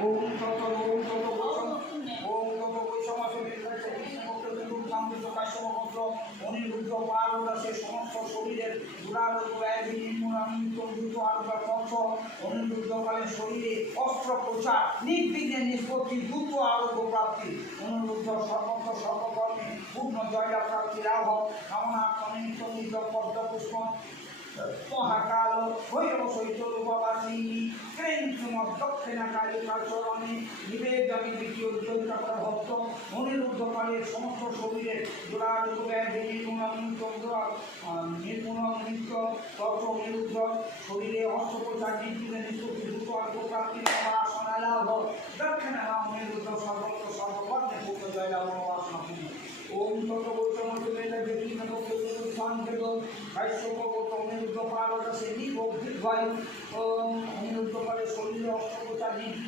ওম তত ওম তত বৈষম ওম তত বৈষমাসে কাশ্যপত্র অনিরুদ্ধ পারদাসের সমস্ত শরীরের দুরারোগ্য ব্যাধি নির্মূলান্বিত দ্রুত আরোগ্য পক্ষ অনিরুদ্ধকালের শরীরে অস্ত্রোপচার নির্বিঘ্নে নিষ্পত্তি দ্রুত আরোগ্য প্রাপ্তি অনিরুদ্ধ সর্বত্র সর্বকর্মে পূর্ণ জয়লাভ প্রাপ্তি লাভ কামনা অনিত্য নিজ পদ্মপুষ্প মহাকাল ভৈরব শৈতরূপবাসী দক্ষিণাকালী চরণে নিবেদনে দ্বিতীয় চৈত্র ভক্ত অনিরুদ্ধকালের সমস্ত শরীরে দুরারোগ্য ব্যাধি নির্মূলনিত্য তত্র অনিরুদ্ধ শরীরে অস্ত্রোপচার নির্বিঘ্নে নিষ্পত্তি দ্রুত আরোগ্য প্রাপ্তি বাসনা লাভ দক্ষিণা অনিরুদ্ধ সর্বত্র সর্বকর্মে পূর্ণ জয়লাভ বাসনা পূর্ণ ওম তত বৈষ্ণবেলা বিভিন্ন শান্তিদ কাশ্যপত্র অনিরুদ্ধ পারদাসে নির্ভয় অনিরুদ্ধকালের শরীরে অস্ত্রোপচার